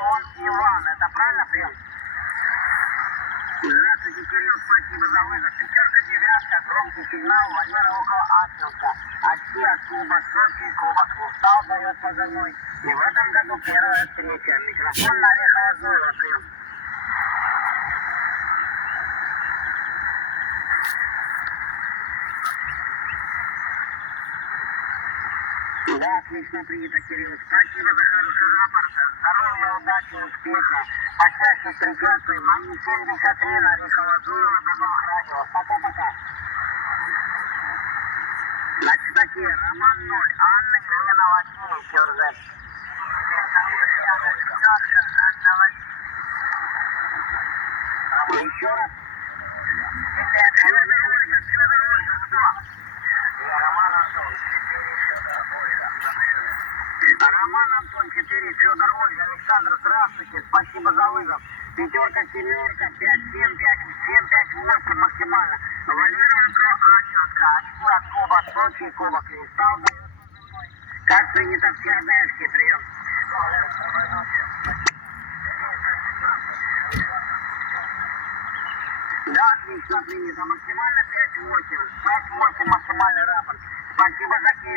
Антон, Иван. Это правильно прием? Здравствуйте, Кирилл, спасибо за вызов. Пятерка, девятка, громкий сигнал, Валера около Ачинска. Очки от клуба Сочи, клуба Хрустал дает позывной. И в этом году первая встреча. Микрофон на Орехова Зуева, прием. Да, отлично принято, Кирилл. Спасибо за хороший рапорт. Здоровья, удачи, успеха. Почаще встречаться. Мои 73 на Орехова Зуева, до новых радио. Пока-пока. На частоте Роман 0, Анна Елена Васильевич, Сюрзет. Еще раз. Федор Ольга, кто? Я Роман Антон, 4, Роман Антон, 4, Федор Ольга, Александр, здравствуйте, спасибо за вызов. Пятерка, семерка, 5, 7, 5, 7, 5, 8 максимально. Валера около Ачинска, очки от клуба Сочи, клуба Кристалл. Как принято в Сердешке, прием. Да, отлично принято, максимально 5-8, 5-8 максимальный рапорт. Спасибо за Киев.